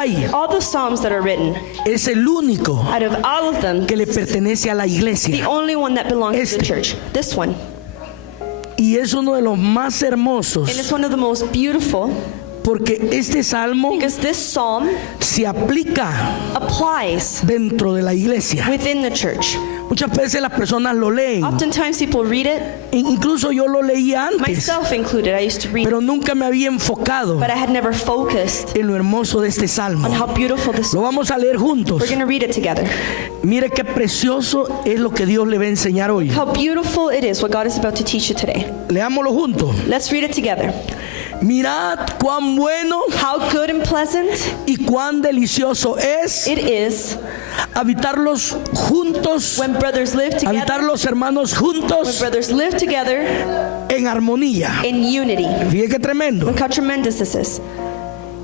hay, all the Psalms that are written, es el único out of all of them, que le pertenece a la the iglesia. only one that belongs to the church. This one. Y es uno de los más And hermosos, it's one of the most beautiful porque este salmo because this psalm se aplica applies dentro de la iglesia. within the church. Muchas veces las personas lo leen, Oftentimes people read it, incluso yo lo leía antes, myself included. I used to read, pero nunca me había enfocado but I had never focused en lo hermoso de este on salmo. how beautiful this. Lo vamos a leer juntos. We're going to read it together. Mire qué precioso es lo que Dios le va a enseñar hoy. How beautiful it is what God is about to teach you today. Leámoslo juntos. Let's read it together. Mirad cuán bueno How good and pleasant y cuán delicioso es it is habitarlos juntos, when brothers live together. habitar los hermanos When juntos brothers live together en armonía. in unity. Fíjate qué tremendo. Look how tremendous this is.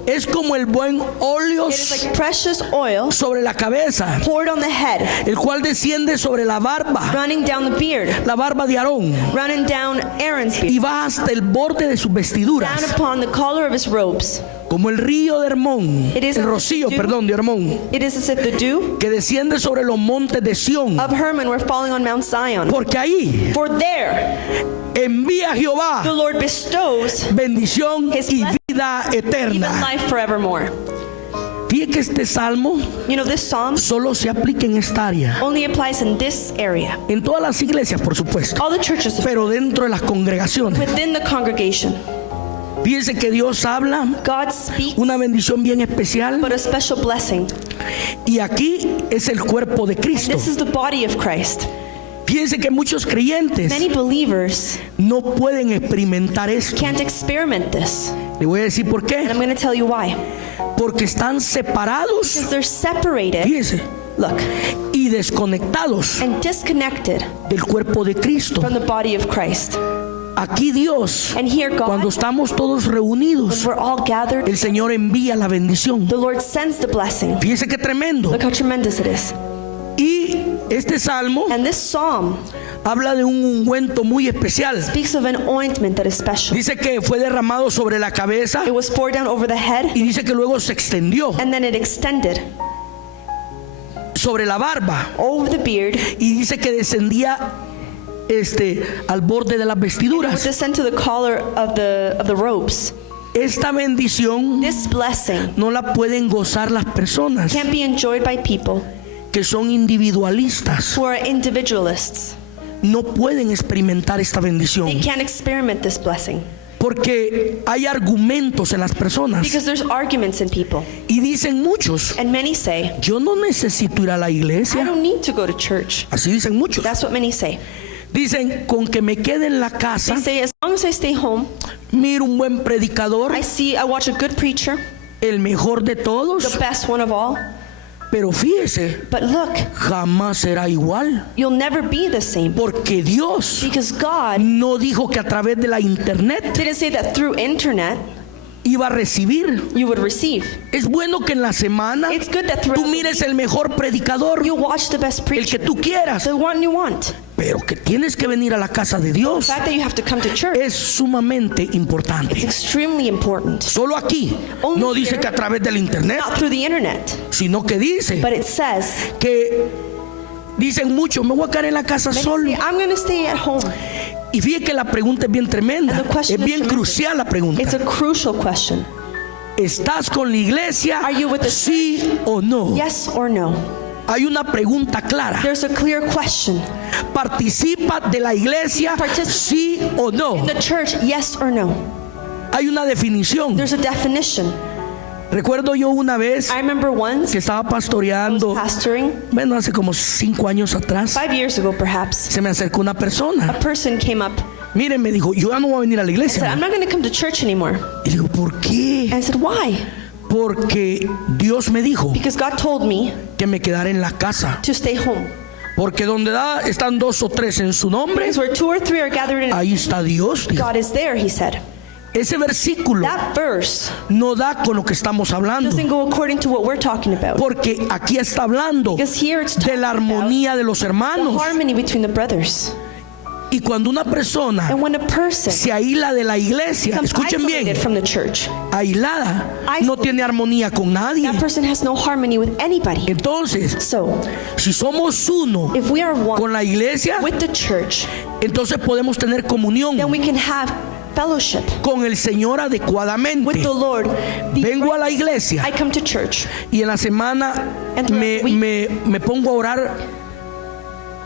Es como el buen óleo It is like precious oil sobre la cabeza, poured on the head, el cual desciende sobre la barba running down the beard, de Aarón, running down Aaron's beard, y va hasta el borde de sus down vestiduras, upon the collar of his robes. como el río de Hermón, It is el as if rocío, the dew- perdón, de Hermón, It is as if the dew que desciende sobre los montes de Sión, of Hermon were falling on Mount Zion. porque ahí For there envía Jehová the Lord bestows bendición His y blessing, vida even eterna. life forevermore. Fíjate que este salmo You know, this psalm solo se aplica en esta área, only applies in this area. en todas las iglesias, por supuesto, All the churches pero dentro de las congregaciones. within the congregation, Fíjense que Dios habla God speaks, una bendición bien especial, but a special blessing. y aquí es el cuerpo de Cristo. This is the body of Christ. Fíjense que muchos creyentes Many believers no pueden experimentar esto. can't experiment this. Le voy a decir por And I'm qué. going to tell you why. Porque están separados, Because they're separated, fíjense, look, y desconectados and disconnected del cuerpo de Cristo. from the body of Christ. Aquí Dios, And here cuando God, estamos todos when reunidos, we're all gathered, el Señor envía la bendición. the Lord sends the blessing. Fíjese qué tremendo. Look how tremendous it is. Y este salmo And this psalm habla de un ungüento muy especial. speaks of an ointment that is special. Dice que fue derramado sobre la cabeza It was poured down over the head, y dice que luego se extendió and then it extended sobre la barba over the beard. y dice que descendía al borde de las It would vestiduras. descend to the collar of the robes. Esta bendición This blessing no la pueden gozar las personas can't be enjoyed by people que son individualistas. who are individualists. No pueden experimentar esta They bendición can't experiment this blessing porque hay argumentos en las personas because there's arguments in people. y dicen muchos: And many say, yo no necesito ir a la I iglesia. don't need to go to church. Así dicen muchos. That's what many say. Dicen: con que me quede en la casa, They say, as long as I stay home, miro un buen predicador, I watch a good preacher, el mejor de the todos, best one of all. pero fíjese, But look, jamás será igual, you'll never be the same porque Dios because God no dijo que a través de la internet didn't say that through internet iba a recibir. you would receive. Es bueno que en la semana It's good that throughout tú the mires week el mejor predicador, you watch the best el que preacher, tú quieras, the one you want. pero que tienes que venir a la casa de The Dios fact that you have to come to church, es sumamente it's importante. extremely important. Solo aquí no dice que a través del internet, Not through the internet, sino que dice but it says, que dicen mucho: me voy a quedar en la casa many solo. say, I'm going to stay at home. Y fíjate que la pregunta es bien tremenda, And the question es is bien tremendous. crucial la pregunta. It's a crucial question. ¿Estás con la iglesia? Are you with the ¿Sí o no? Yes or no? Hay una pregunta clara. There's a clear question. ¿Participa de la iglesia? ¿Sí o no? In the church, yes or no? Hay una definición. There's a definition. Recuerdo yo una vez I remember once que estaba I was pastoreando, pastoring, bueno, hace como 5 años atrás, 5 years ago perhaps. se me acercó una A persona. person came up Miren, me dijo: yo ya no voy a venir a la and said, I'm iglesia. not going to come to church anymore. Y digo: ¿por qué? And I said, why? Porque Dios me dijo Because God told me que me quedara en la casa. to stay home. Porque donde están 2 o 3 en su nombre, Because where 2 or 3 are gathered in, ahí está Dios. Dijo. God is there, he said. Ese versículo That verse no da con lo que estamos hablando, doesn't go according to what we're talking about. porque aquí está hablando Because here it's de talking la about armonía de los the hermanos. harmony between the brothers. Y cuando una persona And when a person se aísla de la iglesia, becomes escuchen bien, isolated from the church, aislada, no tiene armonía con nadie. that person has no harmony with anybody. Entonces, So, si somos uno if we are one con la iglesia, with the church, entonces podemos tener comunión then we can have fellowship con el Señor with adecuadamente. the Lord. Vengo a la iglesia I come to church, y en la semana And throughout the week, me pongo a orar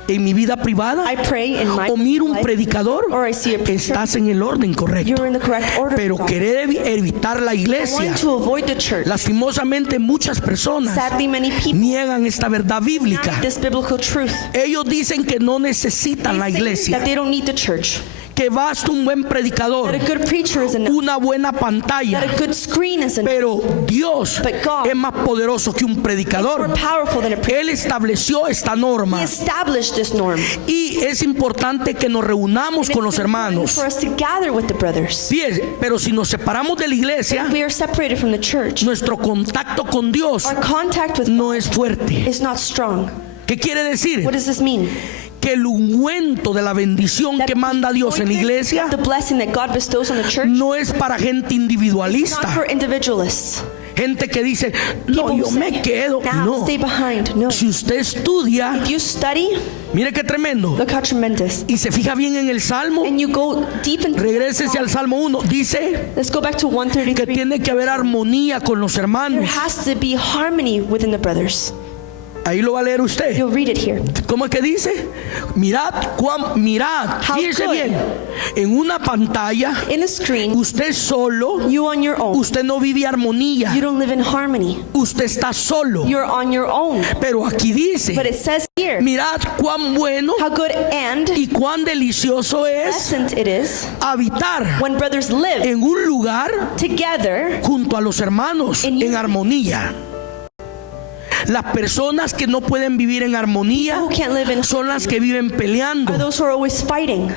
en mi vida privada, I pray in my o miro un life, predicador. or I see a preacher. Estás en el orden correcto. You're in the correct order. Pero of God. querer evitar la iglesia, Wanting to avoid the church. lastimosamente muchas personas Sadly, many people niegan esta verdad bíblica. deny this biblical truth. Ellos dicen que no necesitan la They say iglesia, that they don't need the church. que basta un buen predicador, That a good preacher is enough. una buena That pantalla. a good screen is enough. Pero Dios But God es más poderoso que un More predicador. powerful than a preacher. Él estableció esta norma He established this norm. y es importante que nos reunamos And con it's los important hermanos. for us to gather with the brothers. Fíjese, pero si nos separamos de la iglesia, We are separated from the church. nuestro contacto con Dios Our contact with no es fuerte. is not strong. ¿Qué quiere decir? What does this mean? Que el ungüento de la bendición That que manda Dios en la iglesia the blessing that God bestows on the church no es para gente is not individualista, for individualists. gente que dice, no, People yo who me say, quedo. "Nah, No, stay behind." No. si usted estudia, If you study, mire qué tremendo, look how tremendous. y se fija bien en el Salmo, And you go deep into regrésese al Salmo 1, dice Let's go back to que 133. tiene que haber armonía con los There hermanos. has to be harmony within the brothers. Ahí lo va a leer usted. You'll read it here. ¿Cómo es que dice? Mirad, How fíjese good. bien, en una pantalla, In a screen, usted solo, you on your own. usted no vive armonía, You don't live in harmony. usted está solo. You're on your own. Pero aquí dice, But it says here, mirad cuán bueno how good and y cuán delicioso es pleasant it is habitar when brothers live en un lugar together. junto a los hermanos In en unity. armonía. Las personas que no pueden vivir en armonía Who can't live in son las que viven are peleando. those who are always fighting.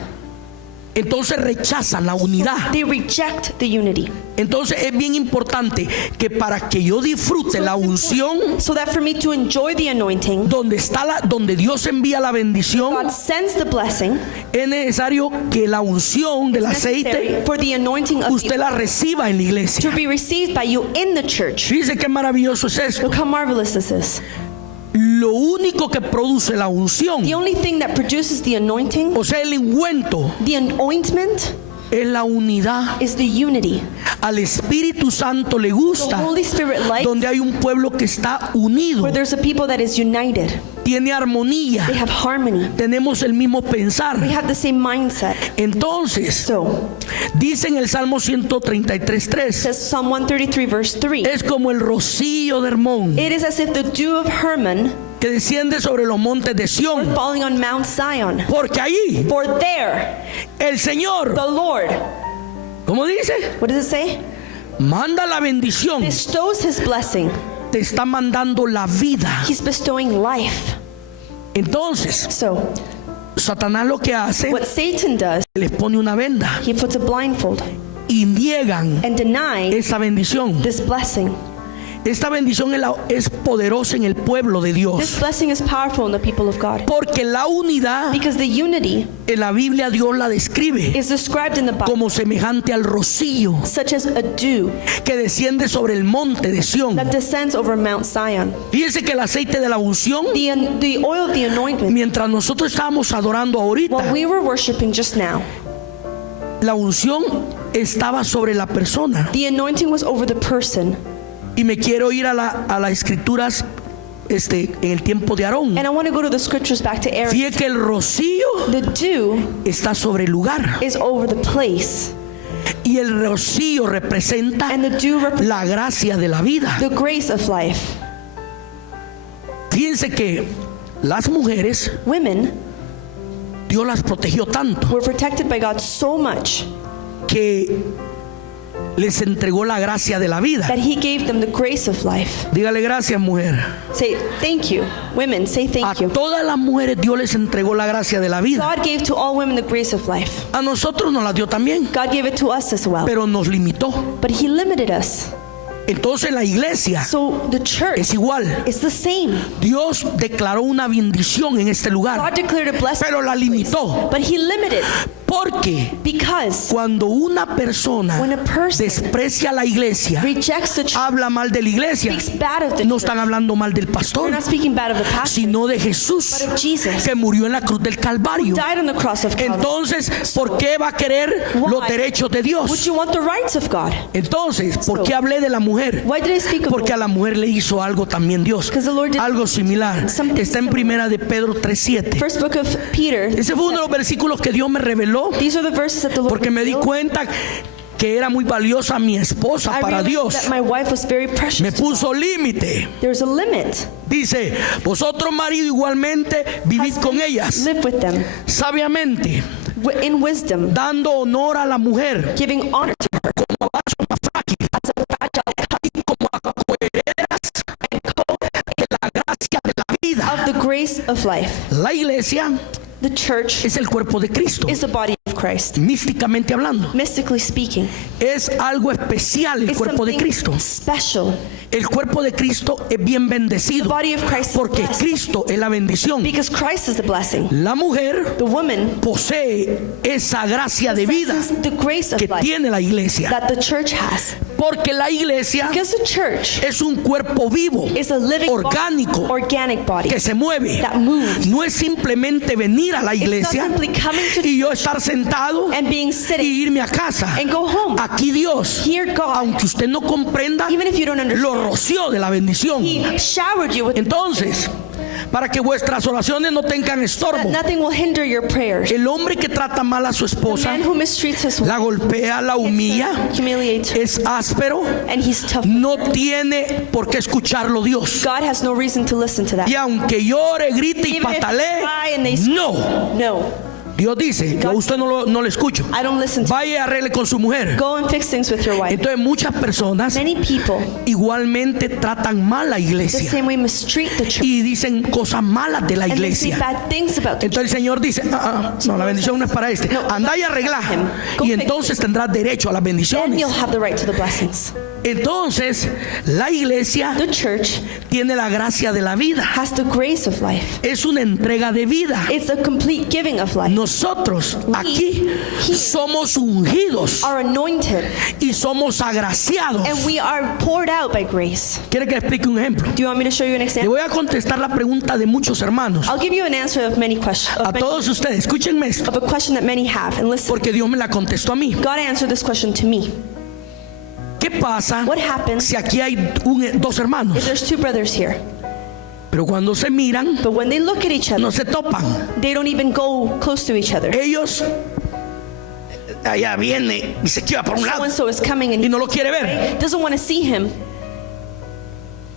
Entonces rechazan la unidad. They reject the unity. Entonces es bien importante que para que yo disfrute la unción, So that for me to enjoy the anointing, donde Dios envía la bendición, God sends the blessing es necesario que la unción del necessary aceite for the anointing of usted la reciba en la to iglesia. be received by you in the church. Fíjese qué maravilloso es esto. Look how marvelous this is. Lo único que produce la unción, The only thing that produces the anointing, o sea, el ungüento, the ointment, es la unidad. is the unity. Al Espíritu Santo le The gusta Holy Spirit likes donde hay un pueblo que está unido, where there's a people that is united. tiene armonía, They have harmony. tenemos el mismo pensar. We have the same mindset. Entonces, So, dice en el Salmo 133:3, says Psalm 133 verse 3. es como el rocío de Hermón It is as if the dew of Hermon que desciende sobre los montes de were Sión, falling on Mount Zion. porque ahí For there, el Señor, the Lord, ¿cómo dice? what does it say? Manda la bendición, Bestows his blessing. te está mandando la vida. He's bestowing life. Entonces, So, Satanás lo que hace, what Satan does, les pone una venda he puts a blindfold y niegan and deny esa bendición. this blessing. Esta bendición es poderosa en el pueblo de This Dios, blessing is powerful in the people of God. porque la unidad Because the unity en la Biblia Dios la describe is described in the Bible como semejante al rocío such as a dew que desciende sobre el monte de Sión. that descends over Mount Zion. Fíjense que el aceite de la unción, The oil of the anointment, mientras nosotros estábamos adorando while ahorita, we were worshiping just now, la unción estaba sobre la persona. the anointing was over the person. Y me quiero ir a las escrituras en el tiempo de Aarón. And I want to go to the scriptures back to Aaron. Fíjate que el rocío The dew está sobre el lugar is over the place, y el rocío representa and the dew represents la gracia de la vida. the grace of life. Fíjense que las mujeres, Women Dios las protegió tanto were protected by God so much que les entregó la gracia de la vida. that he gave them the grace of life. Dígale gracias, mujer. Say thank you. Women, say A thank you. todas las mujeres Dios les entregó la gracia de la vida. God gave to all women the grace of life. A nosotros nos la dio también, God gave it to us as well. pero nos limitó. But he limited us. Entonces la iglesia So the church es igual. is the same. Dios declaró una bendición en este lugar, God declared a blessing, pero la limitó. but He limited Porque because cuando una persona when a person desprecia la iglesia, rejects the church, habla mal de la iglesia, speaks bad of the no church, están hablando mal del they're pastor, not speaking bad of the pastor, sino de Jesús, but of Jesus, que murió en la cruz del Calvario. died on the cross of Calvary. Entonces, ¿por qué va a querer los derechos de Would Dios? you want the rights of God? Entonces, ¿por qué hablé de la mujer? Why did I speak of Porque a the la mujer le hizo algo también Dios, Because the Lord did algo similar. something Está en primera de Pedro 3:7. first book of Peter? Ese fue uno de los versículos que Dios me reveló, These are the verses that the Lord porque me di revealed. cuenta que era muy valiosa mi esposa I para realized Dios. that my wife was very precious. Me to God. puso límite. There's a limit. Dice, vosotros marido igualmente vivid con ellas Live with them sabiamente, in wisdom, dando honor a la mujer giving honor to her as a fragile vida. of the grace of life. La iglesia The church es el cuerpo de Cristo, is the body of Christ. místicamente hablando. Mystically speaking, Es algo especial el it's cuerpo de something Cristo. special. El cuerpo de Cristo es bien The bendecido body of Christ is porque blessed Cristo es la bendición. because Christ is the blessing. La mujer The woman posee esa gracia de vida possesses the grace of que life tiene la iglesia, that the church has. porque la iglesia Because the church es un cuerpo vivo, is a living orgánico, body, organic body que se mueve. that moves. No es simplemente venir a la It's not iglesia simply coming to y yo estar sentado and being sitting y irme a casa. and go home. Aquí Dios, Hear God, aunque usted no comprenda, even if you don't lo understand, roció de la bendición. He showered you with Entonces, para que vuestras oraciones no tengan that estorbo, nothing will hinder your prayers. el hombre que trata mal a su The esposa, man who mistreats his wife, la golpea, la humilla, humiliates her, es áspero, and he's tough. no tiene por qué escucharlo Dios. God has no reason to listen to that. Y aunque llore, grite y Even if they patalee, cry and they no. No, Dios dice, yo a usted no le escucho. I don't listen to Vaya y arregle con su mujer. Go and fix things with your wife. Entonces muchas personas Many people igualmente tratan mal a la the iglesia same way mistreat the church, y dicen cosas malas de la and they say iglesia. bad things about the church. Entonces el Señor dice, no, la bendición no es para este. Anda y arregla. Y entonces tendrás derecho a las Then bendiciones. you'll have the right to the blessings. Entonces la iglesia The church tiene la gracia de la vida. has the grace of life. Es una entrega de vida. It's a complete giving of life. Nosotros aquí somos ungidos Are anointed y somos agraciados. and we are poured out by grace. ¿Quiere que le explique un ejemplo? Do you want me to show you an Le example? voy a contestar la pregunta de muchos hermanos. I'll give you an answer of many questions, A todos ustedes, escúchenme esto, of a question that many have. And listen, porque Dios me la contestó a mí. God answered this question to me. ¿Qué pasa What happens si aquí hay dos hermanos, if there's two brothers here, pero cuando se miran but when they look at each other, no se topan? they don't even go close to each other? Ellos, allá viene y se queda por un So lado and so is coming and y he no lo quiere ver, doesn't want to see him,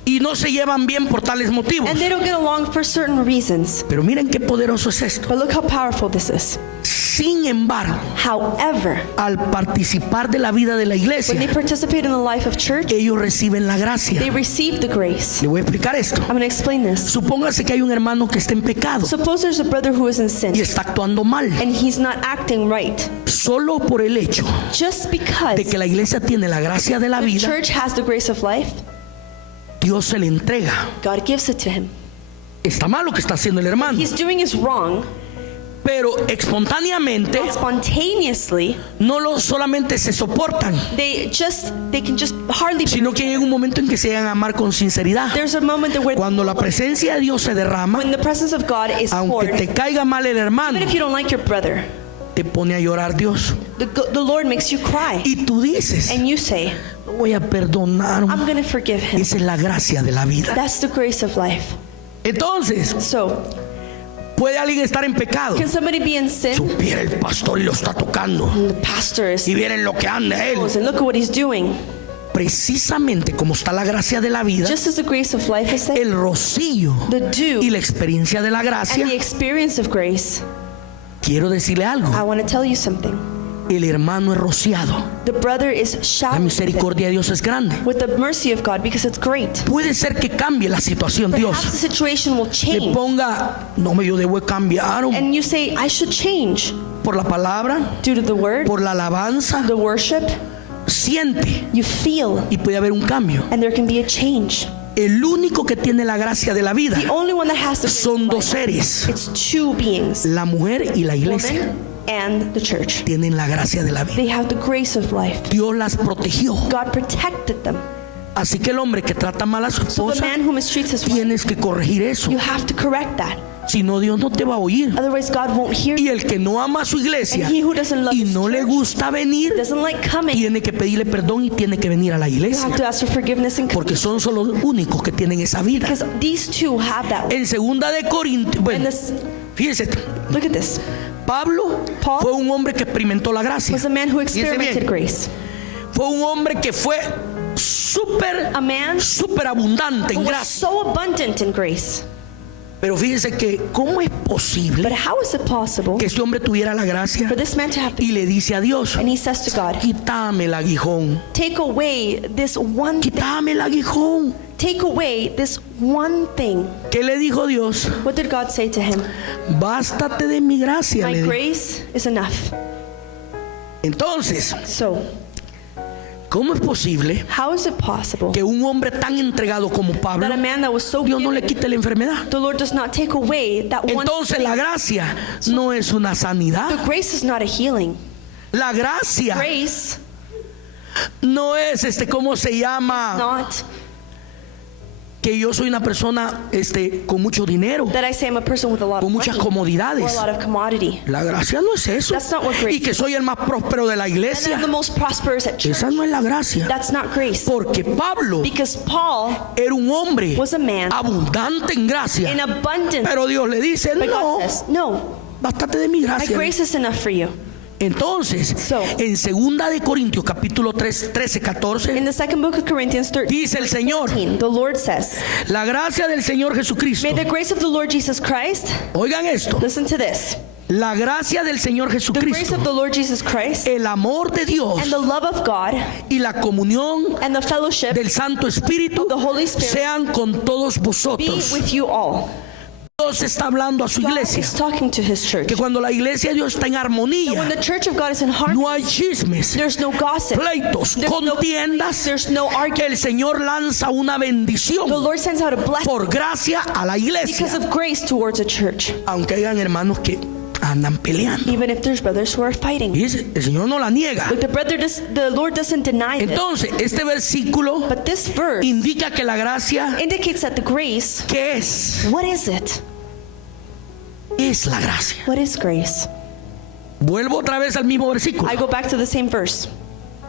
y no se llevan bien por tales motivos. and they don't get along for certain reasons. Pero miren qué poderoso es esto. But look how powerful this is. Sin embargo, However, al participar de la vida de la when they iglesia, participate in the life of church, ellos reciben la gracia. they receive the grace. Le voy a explicar esto. I'm going to explain this. Supóngase que hay un hermano que está en pecado Suppose there's a brother who is in y sin está actuando mal, and he's not acting right. solo por el hecho Just because de que la iglesia tiene la gracia de la the vida, church has the grace of life, Dios se le entrega. God gives it to him. Está mal lo que está haciendo el hermano, He's doing is wrong. pero espontáneamente Spontaneously, no solamente se soportan, they can just hardly. sino que llega un momento en que se llegan a amar con sinceridad. There's a moment where Cuando la presencia de Dios se derrama, when the presence of God is aunque poured, te caiga mal el hermano, even if you don't like your brother, te pone a llorar Dios. the Lord makes you cry, Y tú dices, and you say, "No voy a perdonar." I'm going to forgive him. Esa es la gracia de la vida. That's the grace of life. Entonces, So, puede alguien estar en pecado. can somebody be in sin? Supiera el pastor y lo está tocando. And the pastor is Y miren lo que anda él. and look at what he's doing. Precisamente como está la gracia de la vida, Just as the grace of life is there, el rocío the dew y la experiencia de la and gracia, the experience of grace. quiero decirle algo. I want to tell you something. El hermano es rociado. The brother is La showered misericordia de Dios es grande. with the mercy of God because it's great. Puede ser que cambie la situación Perhaps Dios. the situation will Le change. ponga, no me yo debo cambiar And you say, I should change por la palabra, due to the word, por la alabanza. the worship. siente You feel, y puede haber un cambio. and there can be a change. El único que tiene la gracia de la vida The only one that has the grace son of dos life, seres, it's two beings, la mujer y la iglesia. woman and the church. Tienen la gracia de la vida. They have the grace of life. Dios las protegió. God protected them. Así que el hombre que trata mal a su So the esposa, man who mistreats his wife, tienes que corregir eso. you have to correct that. Si no, Dios no te va a oír. Otherwise, God won't hear Y you. el que no ama a su iglesia And he who doesn't love y his no le church, gusta venir, doesn't like coming, tiene que pedirle perdón y tiene que venir a la you have iglesia. to ask for forgiveness and Porque son solo los únicos que tienen esa vida. because these two have that. En segunda de Corintios, And bueno, this, fíjense, look at this. Pablo Paul fue un hombre que experimentó la gracia. Was a man who Fíjense experimented bien, grace. fue un hombre que fue súper A man abundante who en was gracia. so abundant in grace. Pero fíjense que cómo es posible But how is it possible que este hombre tuviera la gracia for this man to have y le dice a Dios, and he says to God, quítame el aguijón, take away this one thing. quítame el aguijón. Take away this one thing. ¿Qué le dijo Dios? What did God say to him? Bástate de mi gracia. My le dijo. grace is enough. Entonces, So, ¿cómo es posible how is it possible que un hombre tan entregado como Pablo, that a man that was so Dios no le given, quite la enfermedad? the Lord does not take away that one Entonces thing? la gracia no es una sanidad. The grace is not a healing. La gracia Grace no es ¿cómo se llama? not Que yo soy una persona con mucho dinero, that I say I'm a person with a lot con of muchas money or comodidades. a lot of commodity. La gracia no es eso. That's not what grace Y que soy el más próspero de la And I'm iglesia. the most prosperous at church. Esa no es la gracia. That's not grace. Porque Pablo Because Paul era un hombre was a man abundante en gracia. in abundance. Pero Dios le dice, But no, God says, no, bástate de mi my gracia. grace is enough for you. Entonces, So, en segunda de Corintios capítulo 13, 14, In the second book of Corinthians 13, dice el Señor, the Lord says, la gracia del Señor Jesucristo. may the grace of the Lord Jesus Christ, Oigan esto, listen to this, la gracia del Señor the grace Jesucristo, of the Lord Jesus Christ el amor de Dios and the love of God y la comunión and the fellowship del Santo Espíritu the Holy Spirit sean con todos be vosotros. with you all. Dios está hablando a su God iglesia is talking to his church. que cuando la iglesia de Dios está en When armonía, the church of God is in harmony, no hay chismes, there's no gossip, pleitos, there's no contiendas. there's no argument. El Señor lanza una The bendición Lord sends out a blessing por gracia a la because iglesia, of grace towards a church, aunque hayan hermanos que andan peleando. even if there's brothers who are fighting. Fíjese, el Señor no la niega. But the Lord doesn't deny it. Entonces, este versículo But this verse indica que la gracia, indicates that the grace, ¿qué es? what is it? Es la gracia. What is grace? Vuelvo otra vez al mismo versículo. I go back to the same verse.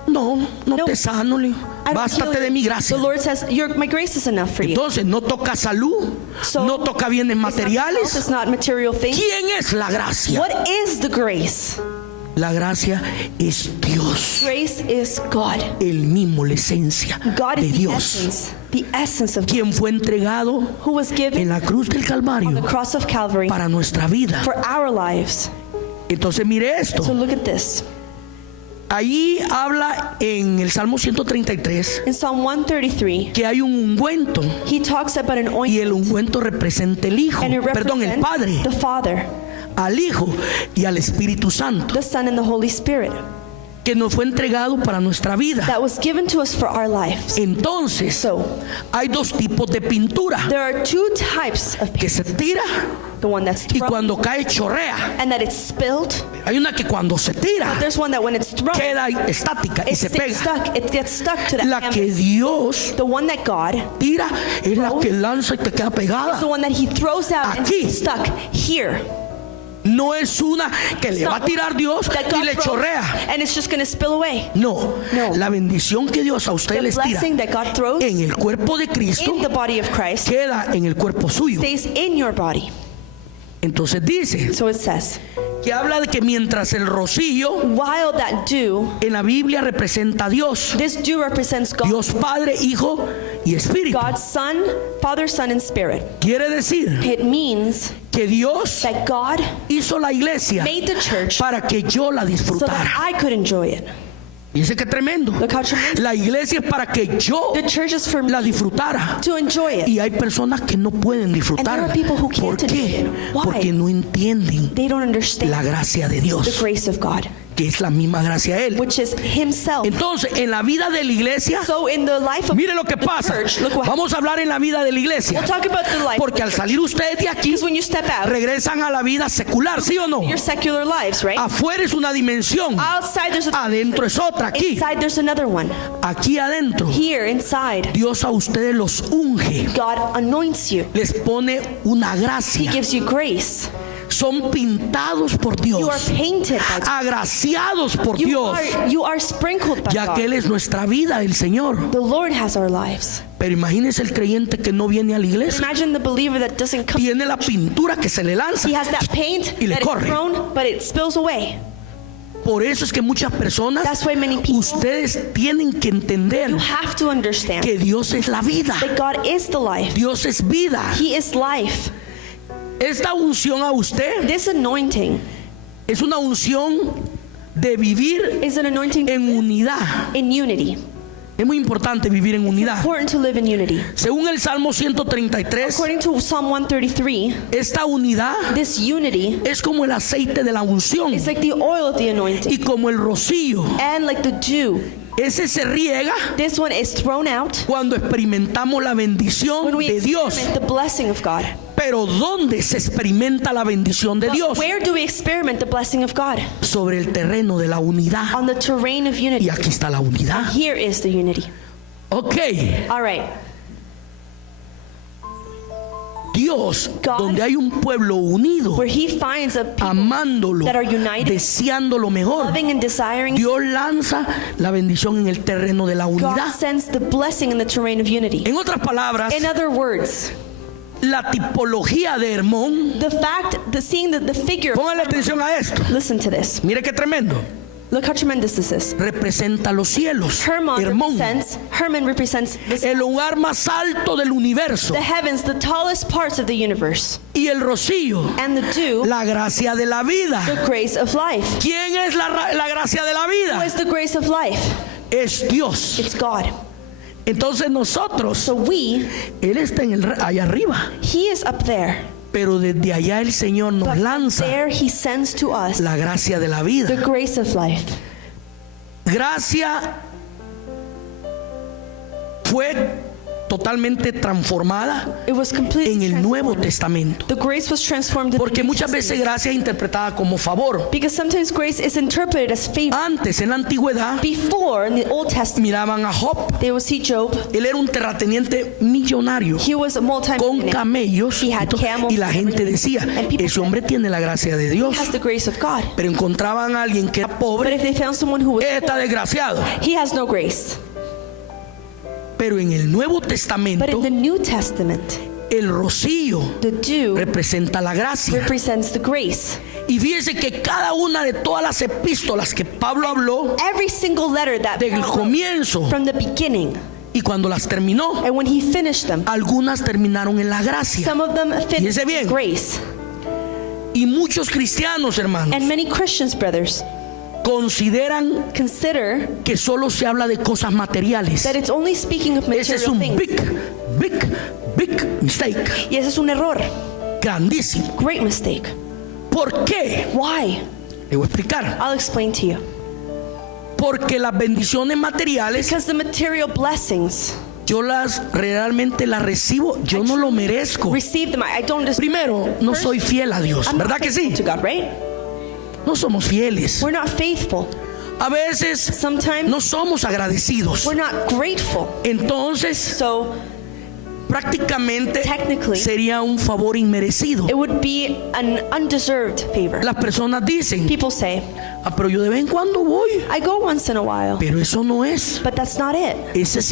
No No. te sano, le digo. I don't heal Bástate de you. mi gracia. The Lord says, my grace is enough for you. Entonces, no toca salud, So, no toca bienes It's not health, materiales. it's not material things. ¿Quién es la gracia? What is the grace? La gracia es Dios, Grace is God. el mismo, la esencia God de is Dios, the essence of God, quien fue entregado who was en given la cruz del on the Calvario cross of Calvary para nuestra vida. for our lives. Entonces, mire esto. So look at this. Ahí habla en el Salmo 133 In Psalm 133, que hay un ungüento he talks about an y el ointment, ungüento representa el Hijo, and it perdón, el represents Padre, the Father, al Hijo y al Espíritu Santo, the Son, and the Holy Spirit que nos fue entregado para nuestra vida. that was given to us for our lives. Entonces, So, hay dos tipos de pintura, there are two types of que paint. se tira The one that's y thrown cuando cae chorrea. and that it's spilled. Hay una que cuando se tira There's one that when it's thrown, queda estática y it se sticks pega. stuck. It gets stuck to that La que canvas. Dios The one that God tira es la que lanza y te queda is the pegada. one that he throws out and Aquí. it's stuck here. No es una que It's le va a not tirar Dios that y God le throws chorrea. and it's just going to spill away. No, No. la bendición que Dios a usted The les tira blessing that God throws en el cuerpo de Cristo in the body of Christ queda en el cuerpo suyo. stays in your body. Entonces dice So it says, que habla de que mientras el rocío while that dew, en la Biblia representa a Dios, this dew represents God, Dios Padre, Hijo y Espíritu. God's Son, Father, Son, and Spirit. Quiere decir It means que Dios that God hizo la iglesia made the church para que yo la so disfrutara. that I could enjoy it. Dice que tremendo. Look how tremendous. La iglesia es para que yo The church is for me la disfrutara. to enjoy it. Y hay personas que no pueden disfrutarla. are people who can't ¿Por qué? enjoy it. Why? Porque no entienden They don't understand la gracia de the Dios. grace of God. que es la misma gracia a Él. which is himself. Entonces, en la vida de la iglesia, So in the life of mire lo que the pasa. church, look what Vamos a hablar en la vida de la iglesia. we'll talk about the life Porque al salir ustedes de aquí, because when you step out, regresan a la vida secular, ¿sí o no? your secular lives, right? Afuera es una dimensión, Outside there's a adentro es otra. Aquí, inside there's another one. aquí adentro, Here inside, Dios a ustedes los unge, God anoints you. les pone una He gracia. gives you grace. Son pintados por You are Dios, painted by God. agraciados por Dios, You are sprinkled by ya que Él God. es nuestra vida, el Señor. The Lord has our lives. Pero imagínese el creyente que no viene a la iglesia, Imagine the believer that doesn't come. tiene la pintura que se le lanza. He has that paint Y le that is corre. thrown, but it spills away. Por eso es que muchas personas, That's why many people, ustedes tienen que entender you have to understand que Dios es la vida, that God is the life. Dios es vida. He is life. Esta unción a usted This anointing es una unción de vivir is an anointing en unidad. in unity. Es muy importante vivir en It's unidad. important to live in unity. Según el Salmo 133, According to Psalm 133, esta unidad this unity es como el aceite de la unción is like the oil of the anointing y como el rocío. and like the dew. Ese se riega This one is thrown out cuando experimentamos la bendición when we de Dios. experiment the blessing of God. Pero ¿dónde se experimenta la bendición de But Dios? where do we experiment the blessing of God? Sobre el terreno de la unidad. On the terrain of Y unity. aquí está la unidad. Here is the unity. Ok, All right. Dios, God, donde hay un pueblo unido, Where he finds a people amándolo, that are united, deseando lo mejor, loving and desiring, Dios lanza la bendición en el terreno de la God unidad. sends the blessing in the terrain of unity. En otras palabras, In other words, la tipología de Hermón, seeing the figure, póngale atención a esto, listen to this. mire qué tremendo, Look how tremendous this is. representa los cielos. Hermón, Hermon represents el lugar más alto del universo, the heavens, the tallest parts of the universe. y el rocío, And the dew, la gracia de la vida. the grace of life. ¿Quién es la gracia de la Who vida? is the grace of life? Es Dios. It's God. Entonces nosotros, So Él está allá arriba, he is up there. pero desde allá el Señor nos But lanza there he sends to us la gracia de la the vida. grace of life. Gracia fue totalmente transformada It was completely en el Nuevo transformed. Testamento, The grace was transformed in porque the New muchas veces Testament. gracia es interpretada como favor. Because sometimes grace is interpreted as favor. Antes, en la antigüedad, Before, in the Old Testament, miraban a Job. they would see Job. Él era un terrateniente millonario He was a con multi-millionaire. camellos, He had camels y la and gente everything. decía, And people ese hombre tiene la gracia de He Dios. has the grace of God. Pero encontraban a alguien que era But pobre, if they found someone who was está poor, desgraciado. he has no grace. Pero en el Nuevo But Testamento, in the New Testament, el rocío the dew representa la gracia. represents the grace. Y fíjese que cada una de todas las epístolas que Pablo habló Every single letter that del Paul wrote comienzo from the beginning, y cuando las terminó, and when he finished them, algunas terminaron en la gracia. some of them finished Fíjese bien. in grace. Y muchos cristianos, hermanos, And many Christians, brothers, consideran consider que solo se habla de cosas materiales. that it's only speaking of Ese es material un things. big mistake. Y ese es un error. Grandísimo. Great mistake. ¿Por qué? Why? Le voy a explicar. I'll explain to you. Porque las bendiciones materiales, Because the material blessings, yo realmente las recibo, yo no lo merezco. receive them. I don't just. Primero, no soy fiel a Dios, I'm not ¿verdad que faithful sí? to God, right? No somos fieles. We're not faithful. A veces Sometimes no somos agradecidos. we're not grateful. Entonces, So prácticamente Technically, sería un favor inmerecido. it would be an undeserved favor. Las personas dicen, People say, pero yo de vez en cuando voy. I go once in a while, Pero eso no es. but that's not it. Ese es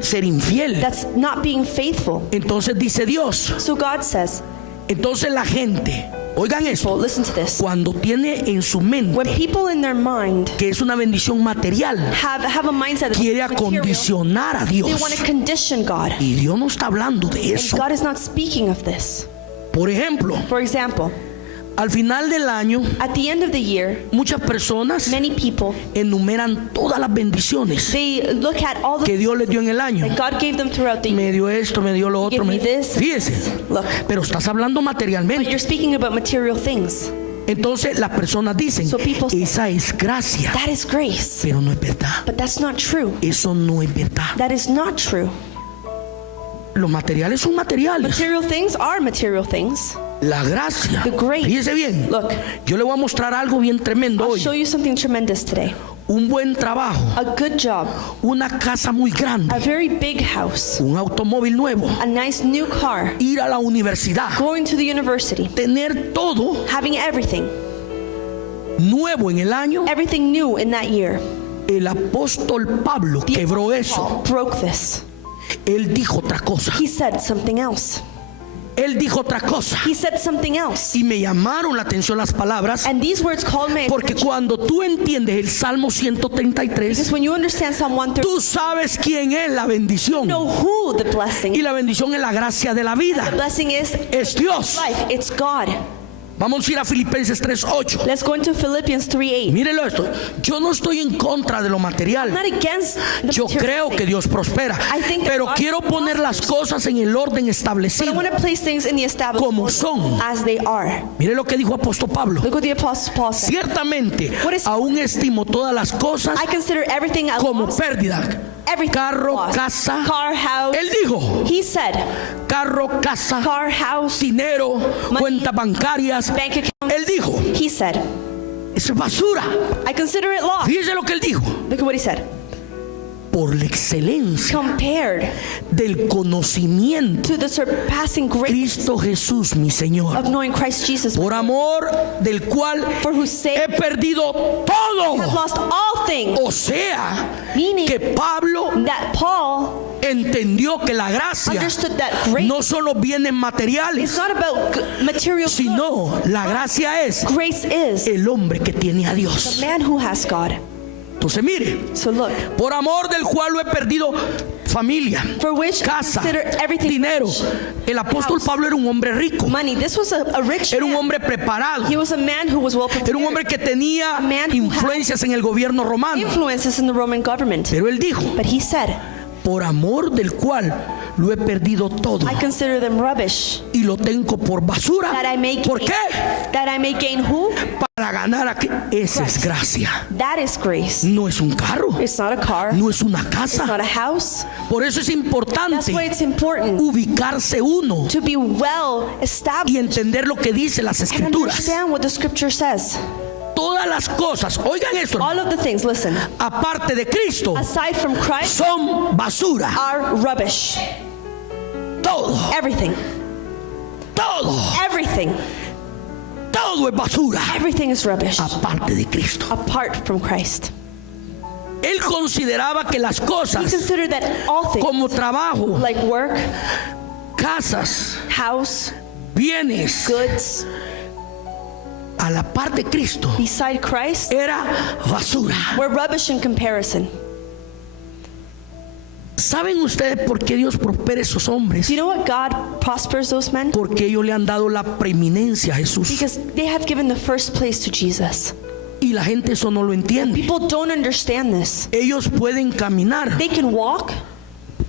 ser infiel. That's not being faithful. Entonces dice Dios. So God says, Entonces la gente, oigan esto, well, listen to this. cuando tiene en su When mente people in their mind que es una bendición material, have a mindset that quiere it's material, acondicionar a they Dios. want to condition God. Y Dios no está hablando de And eso. God is not speaking of this. Por ejemplo, For example, al final del año, at the end of the year, muchas personas many people, enumeran todas las bendiciones they look at all que the Dios les dio en el año. that God gave them throughout the year. Me dio esto, me dio lo otro. Give me this. Fíjese, Look, pero estás hablando but materialmente. you're speaking about material things. Entonces las personas dicen, So people say, esa es gracia, that is grace. pero no es verdad. But that's not true. Eso no es verdad. That is not true. Los materiales son materiales. Material things are material things. La gracia, The grace. fíjese bien, Look, yo le voy a mostrar algo bien tremendo I'll hoy. show you something tremendous today. Un buen trabajo, A good job, una casa muy a grande, very big house, un automóvil nuevo, a nice new car, ir a la universidad, going to the university, tener todo having everything nuevo en el año. new in that year. El apóstol Pablo The quebró Apostle eso. Paul broke this. Él dijo otra cosa. He said something else. Él dijo otra cosa. He said something else. Y me llamaron la atención las palabras, And these words called my porque attention. cuando tú entiendes el Salmo 133, Because when you understand Psalm 130, tú sabes quién es la bendición. you know who the blessing Y is. la bendición es la gracia de la The vida. blessing is Es Dios. life. It's God. Vamos a ir a Filipenses 3:8. Let's go into Philippians 3:8. Mírelo esto. Yo no estoy en contra de lo material. I'm not against the Yo material creo que things, Dios prospera. I think that Pero God quiero poner las cosas en el orden but I establecido. want to place things in the established Como order son. as they are. Mire lo que dijo apóstol Pablo. Look what the Apostle Paul said. Ciertamente, What is- aún estimo todas las cosas I consider everything a como loss. pérdida. Everything Carro, lost. casa. Car, house. Él dijo, He said, carro, casa, car, house, dinero, Money, cuentas bancarias. bank account. Él dijo, He said, eso es basura. I consider it lost. Fíjese lo que él dijo. Look at what he said. Por la excelencia Compared del conocimiento to the surpassing greatness Cristo Jesús, mi Señor. of knowing Christ Jesus, Por amor del cual for whose sake he perdido I have todo. lost all things. O sea, Meaning que Pablo that Paul entendió que la gracia understood that grace no son los bienes is materiales, not about material goods. sino la gracia es Grace is el hombre que tiene a the Dios. man who has God. Entonces mire, So look, por amor del cual lo he perdido familia, for which I casa, consider everything dinero. rich. El apóstol House. Pablo era un hombre rico, Money. This was a rich era un man. hombre preparado, He was a man who was well prepared. era un hombre que tenía A man who had influencias en el gobierno romano. influences in the Roman government. Pero él dijo, But he said, por amor del cual lo he perdido todo I consider them rubbish. y lo tengo por basura. That I may ¿Por gain, qué? that I may gain who? Para ganar aquí. Esa es gracia. That is grace. No es un carro, It's not a car. no es una It's casa. not a house. Por eso es That's importante why it's important ubicarse uno to be well established y entender lo que dice las and escrituras. understand what the scripture says. Todas las cosas, oigan esto, All of the things, listen, aparte de Cristo, aside from Christ, son basura. are rubbish. Todo, Everything. todo, Everything. todo es basura. Everything is rubbish Aparte de Cristo. apart from Christ. Él consideraba que las He cosas considered that all things, como trabajo, like work, casas, house, bienes, goods, a la par de Cristo, beside Christ, era basura. were rubbish in comparison. ¿Saben ustedes por qué Dios prospera a esos hombres? Do you know what God prospers those men? Porque ellos le han dado la preeminencia a Jesús. Because they have given the first place to Jesus. Y la gente eso no lo entiende. People don't understand this. Ellos pueden caminar They can walk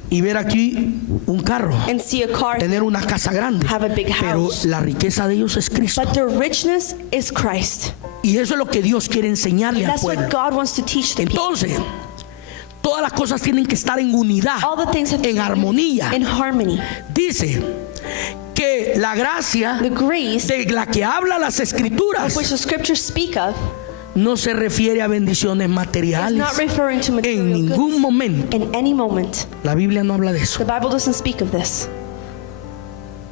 y ver aquí un carro, and see a car, tener una casa grande, have a big pero house. la riqueza de ellos es Cristo. but their richness is Christ. Y eso es lo que Dios quiere enseñarle al That's what pueblo. God wants to teach the people. Entonces, todas las cosas tienen que estar en unidad, All the things have to en be armonía. in harmony. Dice que la gracia The grace de la que habla las escrituras which the scriptures speak of no se refiere a bendiciones is materiales. not referring to En material ningún goods. momento In any moment. la Biblia no habla de eso. The Bible doesn't speak of this.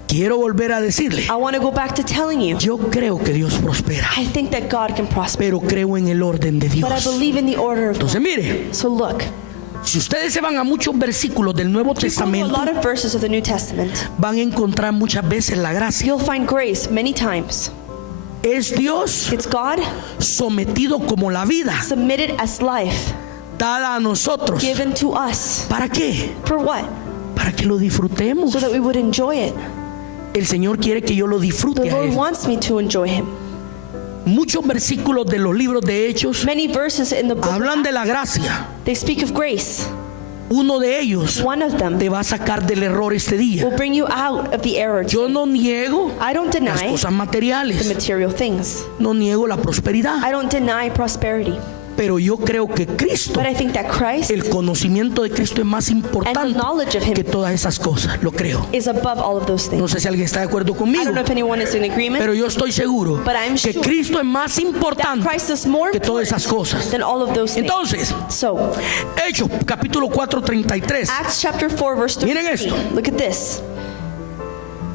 Quiero volver a decirle, I want to go back to telling you. yo creo que Dios prospera, I think that God can prosper. pero creo en el orden de But I Dios. believe in the order of Entonces God. mire, So look, si ustedes se van a muchos versículos del Nuevo you go to a Testamento, lot of verses of the New Testament. van a encontrar muchas veces la gracia. You'll find grace many times. Es Dios It's God sometido como la vida submitted as life dada a nosotros. given to us. ¿Para qué? For what? Para que lo disfrutemos. So that we would enjoy it. El Señor quiere que yo lo The disfrute a Lord Él. wants me to enjoy Him. Muchos versículos de los libros de Hechos Many verses in the book, hablan de la gracia, they speak of grace. Uno de ellos One of them te va a sacar del error este will día. bring you out of the error. Yo no niego I don't las deny cosas the materiales, material things. no niego la prosperidad, I don't deny prosperity. pero yo creo que Cristo, But I think that Christ el conocimiento de Cristo es más and the importante knowledge of Him que todas esas cosas, lo creo. is above all of those No things. sé si alguien está de acuerdo I conmigo, don't know if anyone is in agreement, pero yo estoy seguro but I'm que sure Cristo es más that importante Christ is more que todas important esas cosas. than all of those things. Entonces, So, Hechos capítulo 4, 33. Acts chapter 4, verse Miren 33. esto. Look at this.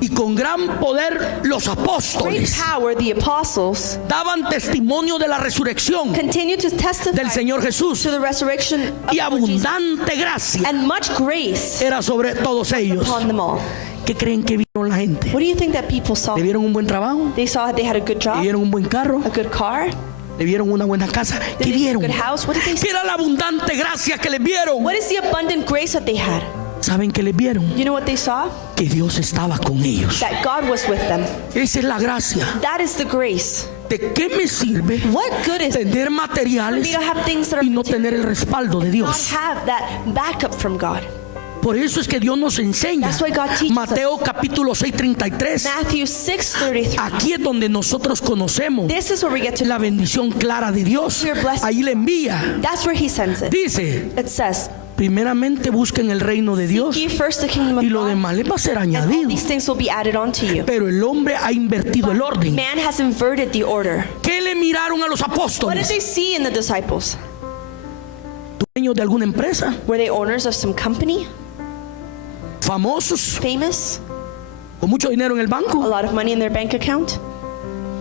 Y con gran poder los Great apóstoles power, the apostles daban testimonio de la resurrección continue to testify del Señor Jesús, to the resurrection of y the Lord Jesus, abundante gracia and much grace era sobre todos ellos. upon them all. ¿Qué creen que vieron la gente? What do you think that people saw? ¿Le vieron un buen trabajo? They saw they had a good ¿Le job, vieron un buen carro? a good car, ¿Le vieron una buena casa? ¿Qué they had a vieron? good house. What did they see? ¿Qué era la abundante gracia que les vieron? What is the abundant grace that they had? ¿Saben qué les vieron? You know what they saw? Que Dios estaba con ellos. That God was with them. Esa es la gracia. That is the grace. ¿De qué me sirve What good is it tener for materiales me to have things that are y no tener el respaldo de not Dios? have that backup from God? Por eso es que Dios nos enseña. That's why God teaches Mateo capítulo 6, 33. Matthew 6:33. Aquí es donde nosotros conocemos This is where we get to. la bendición clara de Dios. Ahí le envía. That's where He sends it. Dice, It says, primeramente busquen el reino de Dios "Ye first the kingdom of y lo God, demás les va a ser and all añadido. these things will be added onto you." Pero el hombre ha invertido el orden. Man has inverted the order. ¿Qué le miraron a los What did apóstoles? they see in the disciples? ¿Dueños de alguna empresa? Were they owners of some company? ¿Famosos? Famous? ¿Con mucho dinero en el A banco? lot of money in their bank account?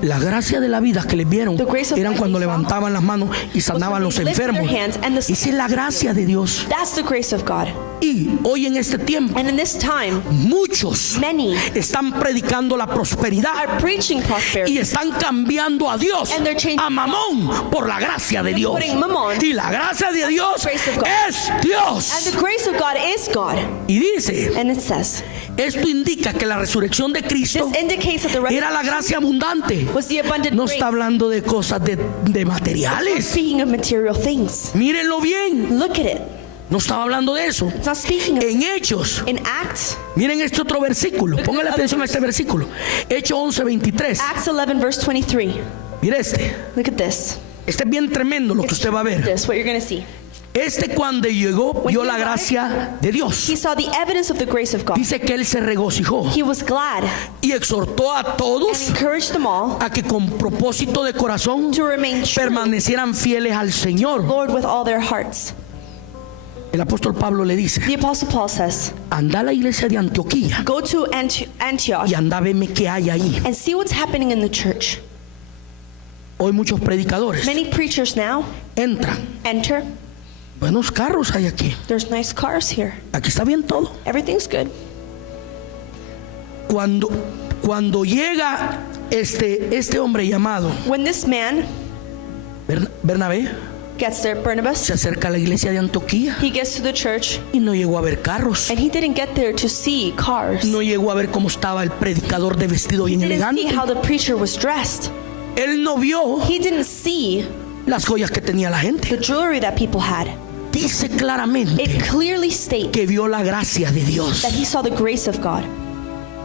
La gracia de la vida que les vieron The grace of eran life cuando they saw levantaban las manos y sanaban los they lifted their enfermos. hands and the Esa es la gracia de Dios. That's the grace of God. Y hoy en este tiempo And in this time, muchos many están predicando la prosperidad are preaching prosperity. y están cambiando a Dios, And they're changing a Mamón, por la gracia de Dios. putting Mammon Y la gracia de Dios grace of God. es And Dios. the grace of God is God. Y dice, And it says, esto indica que la resurrección de Cristo this indicates that the era la gracia abundante. was the abundant No grace. está hablando de cosas de materiales. Speaking of material things, Mírenlo bien. look at it. No estaba hablando de eso. It's not speaking of En Hechos, in Acts, miren este otro versículo. Póngale atención a este versículo. Hechos 11, 23. Acts 11 verse 23. Mire este. Look at this. Este es bien tremendo lo que usted va a ver. This what you're going to see. Este cuando llegó vio la gracia de Dios. He saw the evidence of the grace of God. Dice que él se regocijó He was glad y exhortó a and todos encouraged them all a que con propósito de corazón to remain true, permanecieran fieles al Señor. Lord, with all their hearts. El apóstol Pablo le dice, The Apostle Paul says, anda a la iglesia de Antioquía go to Antioch y anda a verme qué hay ahí. and see what's happening in the church. Hoy muchos predicadores Many preachers now entran. enter. Buenos carros hay aquí. There's nice cars here. Aquí está bien todo. Everything's good. Cuando llega este hombre llamado When this man Bernabé, gets there, Barnabas, se acerca a la iglesia de Antioquía he gets to the church y no llegó a ver carros. and he didn't get there to see cars. No llegó a ver cómo estaba el predicador de vestido bien He didn't see elegante. how the preacher was dressed. Él no vio He didn't see las joyas que tenía la gente. the jewelry that people had. Dice claramente It clearly states que vio la gracia de Dios. that he saw the grace of God.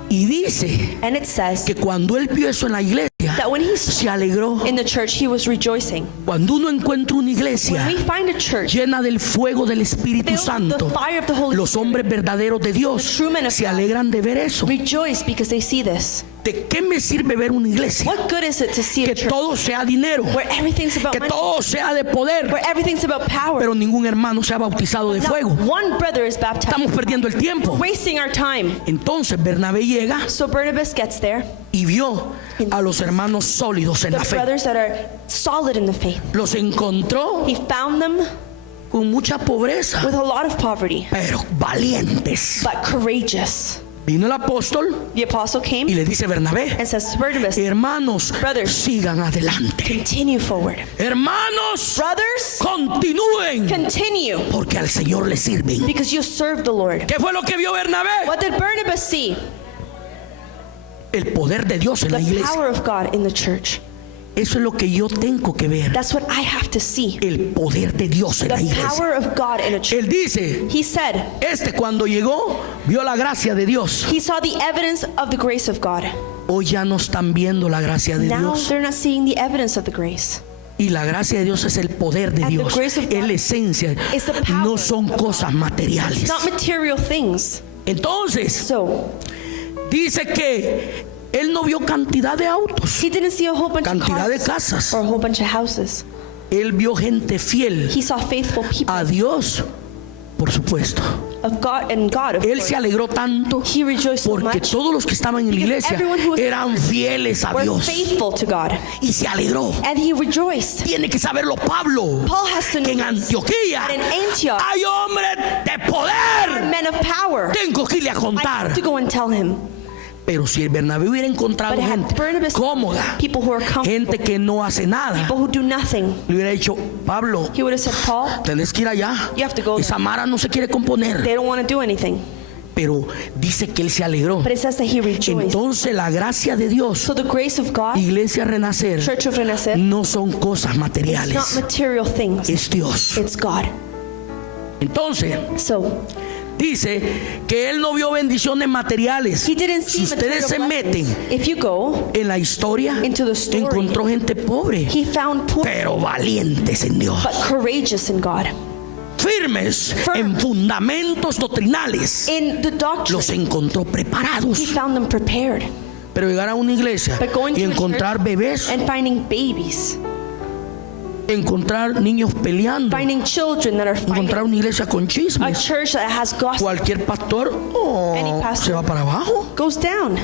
Y dice And it says que cuando él vio eso en la iglesia, that when he saw se alegró. in the church, he was rejoicing. Cuando uno encuentra una iglesia When we find a church llena del fuego del Espíritu filled with Santo, the fire of the Holy los Spirit, hombres verdaderos de Dios the true men of se God, alegran de ver eso. rejoice because they see this. ¿De qué me sirve ver una iglesia? What good is it to see a Que church todo sea dinero, where everything's about que money, todo sea de poder, where everything's about power, pero ningún hermano sea bautizado de not fuego? one brother is baptized? Estamos perdiendo el tiempo. Wasting our time. Entonces Bernabé llega So Barnabas gets there, y vio a los hermanos sólidos en the la fe. brothers that are solid in the faith. Los encontró He found them con mucha pobreza, with a lot of poverty, pero valientes. but courageous. Vino el apóstol The apostle y came le dice a Bernabé, and says to Barnabas, hermanos, Brothers, sigan adelante. continue forward. Hermanos, Brothers, continúen, continue, porque al Señor le sirven. because you serve the Lord. ¿Qué fue lo que vio Bernabé? What did Barnabas see? El poder de Dios en la The iglesia. power of God in the church. Eso es lo que yo tengo que ver. That's what I have to see. El poder de Dios en la The iglesia. power of God in a church. Él dice, He said, cuando llegó, vio la gracia de Dios. he saw the evidence of the grace of God. Hoy ya no están viendo la gracia de Now Dios. they're not seeing the evidence of the grace. Y la gracia de Dios es el poder de And the Dios. grace of God Es la esencia. is the power No son of cosas materiales. It's not material things. Entonces, So, dice que él no vio cantidad de autos. he didn't see a whole bunch of Cantidad de cars casas. or a whole bunch of houses. Él vio gente fiel He saw faithful people a Dios, por supuesto. of God and God, of Él course. se alegró tanto He rejoiced so porque much todos los que estaban en la because iglesia everyone who was eran fieles a were Dios. faithful to God. Y se alegró. And he rejoiced. Tiene que saberlo Pablo, Paul has to know que en this, Antioquía that in Antioch hay hombres de are poder. men of power. Tengo que irle a I contar. have to go and tell him. Pero si el Bernabé hubiera encontrado But had gente Barnabas cómoda, people who are comfortable, gente que no hace nada, people who do nothing, le hubiera dicho, Pablo, he would have said, Paul, tenés que ir allá. you have to go Y there. Samara no se quiere componer. They don't want to do anything. Pero dice que él se alegró. But it says that he rejoiced. Entonces la gracia de Dios, So the grace of God, Iglesia Renacer, Church of Renacer, no son cosas it's not materiales, material things. es Dios. It's God. Entonces So dice que él no vio bendiciones materiales. he didn't see Si ustedes material se blessings. meten If you go, en la historia, into the story, encontró gente pobre, he found poor pero valientes en Dios, but courageous in God. firmes Firm. en fundamentos doctrinales. In the doctrine, Los encontró he preparados. found them prepared. Pero llegar a una iglesia But going y to a encontrar church bebés, and finding babies, encontrar niños peleando, finding children that are fighting, encontrar una iglesia con a chismes, church that has gossip cualquier pastor Any pastor. se va para abajo. goes down.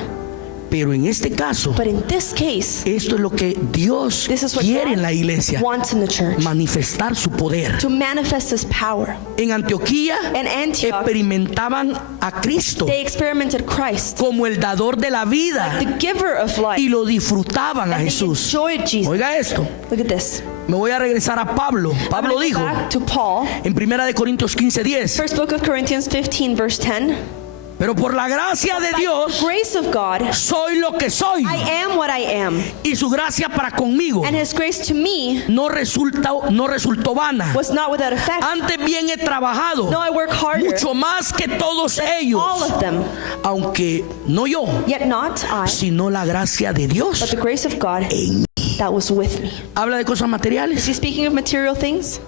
Pero en este caso, But in this case, esto es lo que Dios this is what quiere God en la iglesia, wants in the church, manifestar su poder. to manifest his power. En Antioquía In Antioch, experimentaban a Cristo they experimented Christ, como el dador de la vida the giver of life, y lo disfrutaban a and they Jesús. enjoyed Jesus. Oiga esto, Look at this. me voy a regresar a Pablo. I'm Pablo gonna go dijo back to Paul, en 1 de Corintios 15:10, first book of Corinthians 15, verse 10. pero por la gracia de By Dios the grace of God, soy lo que soy, I am what I am, y su gracia para conmigo and his grace to me no resultó vana. was not without effect. Antes bien he trabajado No, I work harder, mucho más que todos ellos, all of them, aunque no yo, yet not I, sino la gracia de but Dios the grace of God en mí. that was with me. Habla de cosas Is materiales. he speaking of material things?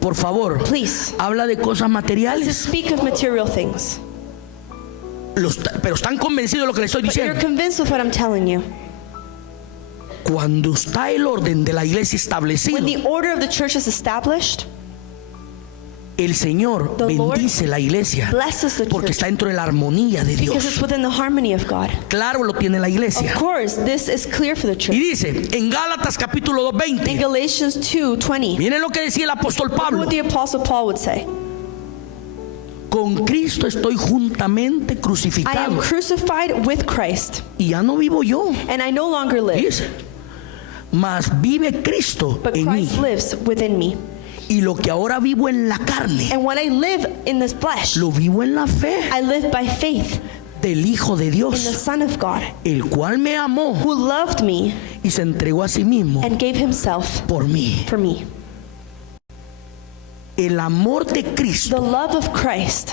Por favor, Please. habla de cosas Does he materiales. speak of material things? Pero están convencidos de lo que les estoy But you're diciendo. convinced with what I'm telling you. Cuando está el orden de la iglesia establecido, When the order of the church is established, el Señor The Lord bendice la iglesia blesses the porque church está dentro de la armonía de because Dios. it's within the harmony of God. Claro lo tiene la Of iglesia. course, this is clear for the Y church. dice en Gálatas capítulo In 2:20, Galatians 2:20, miren lo que decía el apóstol Pablo: what the Apostle Paul would say, con Cristo estoy juntamente I am crucificado crucified with Christ, y ya no vivo yo, and I no longer live, dice, mas vive Cristo but en mí, Christ lives within me. y lo que ahora vivo en la carne And when I live in this flesh, lo vivo en la fe I live by faith del Hijo de in the Dios, Son of God, el cual me amó who loved me y se entregó a sí mismo and gave himself por mí. for me. El amor de The Cristo love of Christ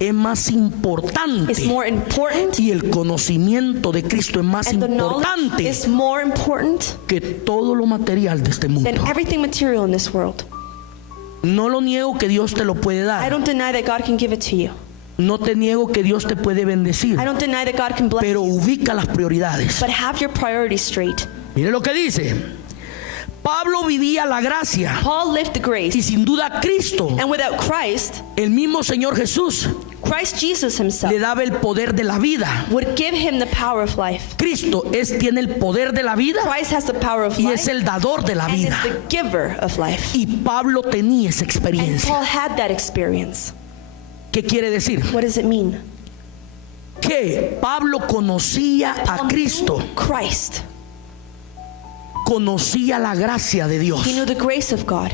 es más importante is more important, y el conocimiento de Cristo es más and the knowledge importante is more important que todo lo material de este mundo. than everything material in this world. No lo niego que Dios te lo puede I dar. don't deny that God can give it to you. No te niego que Dios te puede bendecir. I don't deny that God can bless Pero you. ubica las prioridades. But have your priorities straight. Mire lo que dice. Pablo vivía la gracia Paul lived the y grace, sin duda Cristo, and without Christ, el mismo Señor Jesús, Christ Jesus himself le daba el poder de la vida. would give him the power of life. Cristo tiene el poder de la vida Christ has the power of y life es el dador de la and is vida. the giver of life. Y Pablo tenía esa And experiencia. Paul had that experience. ¿Qué quiere decir? What does it mean? Que Pablo conocía a Cristo, Christ. conocía la gracia de Dios He knew the grace of God.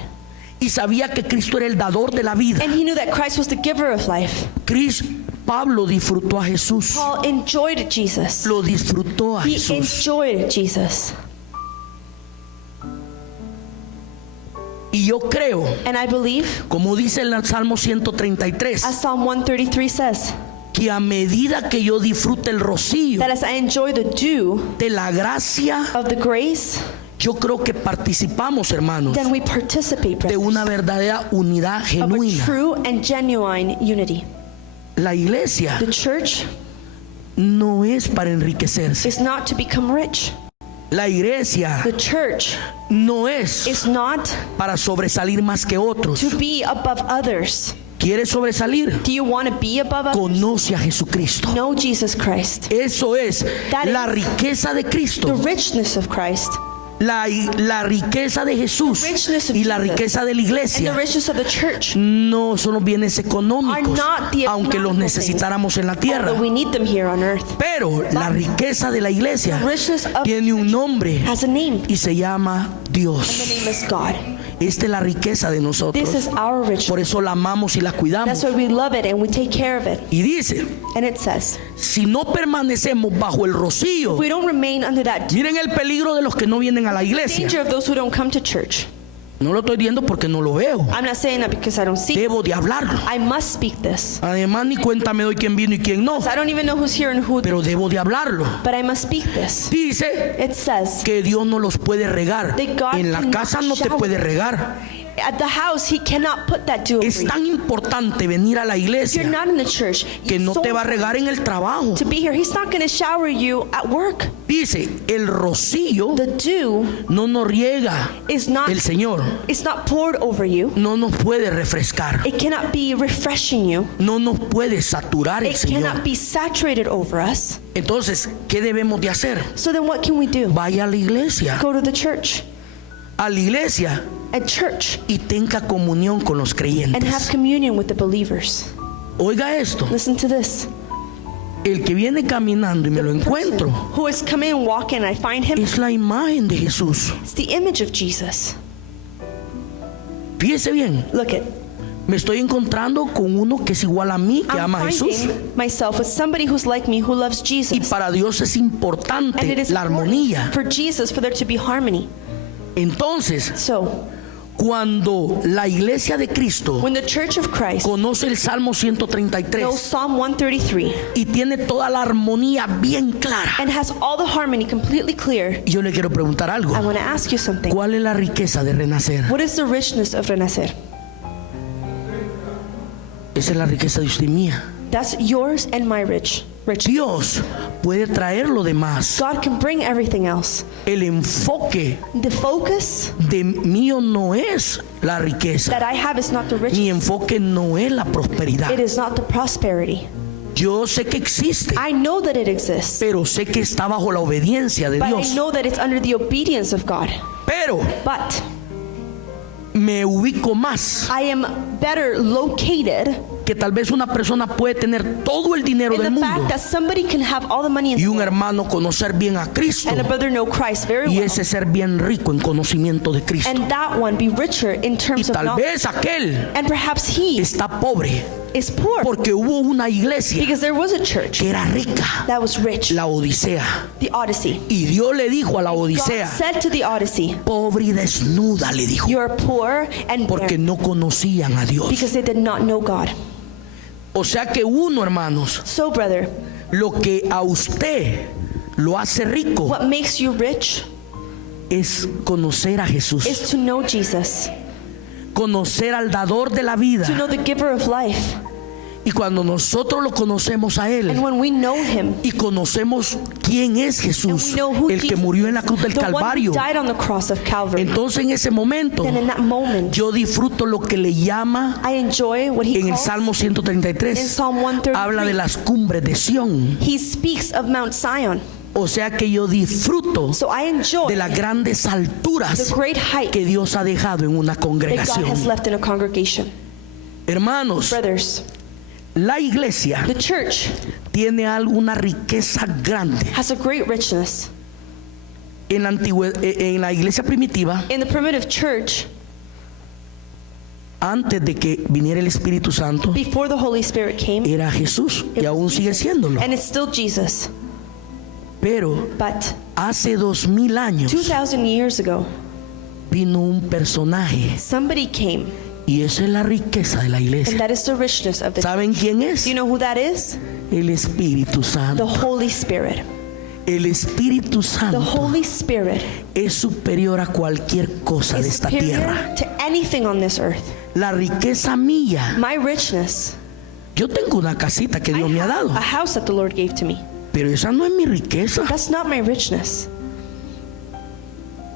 y sabía que Cristo era el dador de la vida. And he knew that Christ was the giver of life. Pablo disfrutó a Jesús. Paul enjoyed Jesus. Lo disfrutó a He Jesús. enjoyed Jesus. Y yo creo, And I believe, como dice el Salmo 133, as Psalm 133 says, que a medida que yo disfrute el rocío that as I enjoy the dew de la gracia, of the grace, yo creo que participamos, hermanos, then we participate, de brothers, una verdadera unidad of a genuina. true and genuine unity. La iglesia The church no es para enriquecerse. is not to become rich. La iglesia The church no es is not para sobresalir más que otros. to be above others. ¿Quieres sobresalir? Do you want to be above others? Conoce a Jesucristo. Know Jesus Christ. Eso es That la is riqueza de The Cristo, richness of Christ la riqueza de Jesús The richness of y la Jesus. riqueza de la and the iglesia. richness of the church. No son los bienes económicos, Are not the aunque los economical necesitáramos en la tierra. Although we need them here on earth. Pero la riqueza de la iglesia The richness of tiene un nombre has a name. y se llama The Dios. name is God. Esta es la riqueza de nosotros. This is our richness. Por eso la amamos y la cuidamos. That's why we love it and we take care of it. Y dice, And it says, si no permanecemos bajo el rocío, if we don't remain under that miren el peligro de los que no vienen a la iglesia. danger of those who don't come to church. No lo estoy diciendo porque no lo veo. I'm not saying that because I don't see it. Debo de hablarlo. I must speak this. Además, ni cuenta me doy quién vino y quién no. I don't even know who's here and who, Pero debo de hablarlo. but I must speak this. Dice It says, que Dios no los puede regar. That God En la cannot casa no te shower. puede regar. at the house, he cannot put that dew over Es you. tan importante venir a la If you're iglesia not in the church, que no te va a regar en el trabajo. to be here. He's not going to shower you at work. Dice, el rocío The dew no nos riega is not, el Señor. it's not poured over you. No nos puede refrescar. It cannot be refreshing you. No nos puede saturar el It Señor. cannot be saturated over us. Entonces, ¿qué debemos de hacer? So then what can we do? Vaya a la iglesia. Go to the church. A la iglesia At church. y tenga comunión con los And have creyentes. communion with the believers. Oiga esto, Listen to this. el que viene caminando y me lo encuentro Who is coming and walking and I find him, es la imagen de Jesús. it's the image of Jesus. Fíjese bien, Look it. me estoy encontrando con uno que es igual a mí, que I'm ama a Jesús. finding myself with somebody who's like me, who loves Y Jesus. para Dios es And it importante is la armonía. important for Jesus for there to be harmony. Entonces, So, cuando la iglesia de Cristo when the church of Christ conoce el Salmo knows 133 Psalm 133 y tiene toda la armonía bien clara, and has all the harmony completely clear, yo le quiero preguntar algo. I want to ask you something. ¿Cuál es la riqueza de renacer? What is the richness of renacer? Esa es la riqueza de usted y mía. That's yours and my rich. Dios puede traer lo demás. God can bring everything else. El enfoque The focus de mío no es la riqueza. that I have is not the Mi riches. enfoque no es la prosperidad. It is not the prosperity. Yo sé que existe, I know that it exists, pero sé que está bajo la obediencia de but I Dios. know that it's under the obedience of God. Pero But me ubico más I am better located que tal vez una persona puede tener todo el dinero in del the fact mundo that somebody can have all the money in y the un world hermano conocer bien a Cristo and a brother know Christ very y well, ese ser bien rico en conocimiento de Cristo. and that one be richer in Y terms of tal knowledge. vez aquel And perhaps he está pobre is poor porque hubo una iglesia because there was a church que era rica, that was rich, la Odisea. the Odyssey. Y Dios le dijo a la God Odisea, said to the Odyssey, pobre y desnuda, le dijo, you are poor and porque barren, no conocían a Dios. because they did not know God. O sea que uno, hermanos, So, brother, lo que a usted lo hace rico what makes you rich es conocer a Jesús, is to know Jesus, conocer al dador de la vida. to know the giver of life. Y cuando nosotros lo conocemos a Él And when we know him, y conocemos quién es and Jesús, we know who el que Jesus murió en la is, cruz del the one who Calvario, died on the cross of Calvary, entonces en ese momento then in that moment, yo disfruto lo que le llama I enjoy what he en el calls, Salmo in 133, Psalm 133, habla de las cumbres de Sión. he speaks of Mount Zion. O sea que yo disfruto So I enjoy de las grandes the alturas great height que Dios ha dejado en una that God congregación. has left in a congregation. Hermanos, Brothers, la iglesia the church tiene alguna riqueza grande. has a great richness. En la iglesia primitiva, In the primitive church, antes de que viniera el Espíritu Santo, Before the Holy Spirit came, era Jesús y it aún was sigue Jesus. siéndolo. And it's still Jesus. Pero But hace 2000 años 2,000 years ago, vino un personaje somebody came, y esa es la riqueza de la and iglesia. that is the richness of the ¿Saben quién es? Do you know who that is? El Espíritu The Santo. Holy Spirit. El Espíritu The Santo Holy Spirit es superior a cualquier cosa de is esta superior tierra. to anything on this earth. La riqueza mía. My richness, Yo tengo una casita que I Dios me ha have dado, a house that the Lord gave to me. pero esa no es mi riqueza. That's not my richness.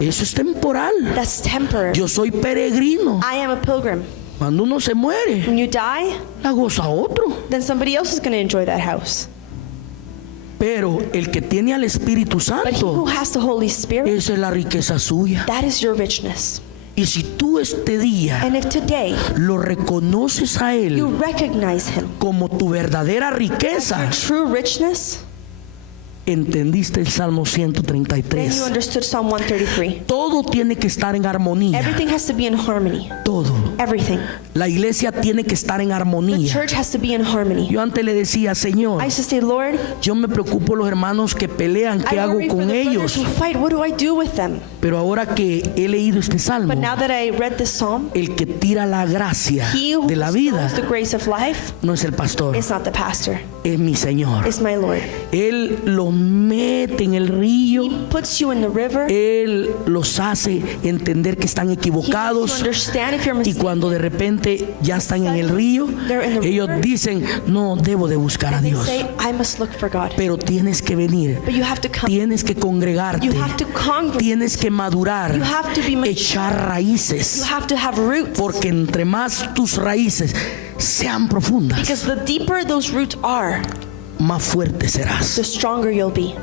Eso es temporal. That's temporary. Yo soy peregrino. I am a pilgrim. Cuando uno se muere, When you die, la goza otro. then somebody else is going to enjoy that house. Pero el que tiene al Espíritu But he who Santo, has the Holy Spirit, esa es la riqueza suya. that is your richness. Y si tú este día And if today lo reconoces a you Él recognize him, como tu verdadera riqueza, true richness, entendiste el Salmo then you 133. understood Psalm 133. Todo tiene que estar en armonía. Everything has to be in harmony. Todo. Everything. La iglesia tiene que estar en The armonía. church has to be in harmony. Yo antes le decía, Señor, I used to say, Lord, yo me preocupo por los hermanos que pelean, ¿qué I hago worry for con the brothers ellos? who fight. What do I do with them? Pero ahora que he leído este salmo, But now that I read this psalm, el que tira la gracia he who de la vida bestows the grace of life no es el pastor, is not the pastor, es mi Señor. it's my Lord. Él los mete en el río, He puts you in the river. Él los hace entender que están He makes equivocados. you understand if you're Y mistaken. cuando de repente ya están en el río, ellos dicen, no, debo de buscar a They Dios. say, I must look for God. Pero tienes que venir, But you have to come. tienes que congregarte, You have to congregate. tienes que madurar, You have to be mature. echar You raíces, have to have roots. porque entre más tus raíces sean profundas, Because the deeper those roots are, más fuerte serás. the stronger you'll be.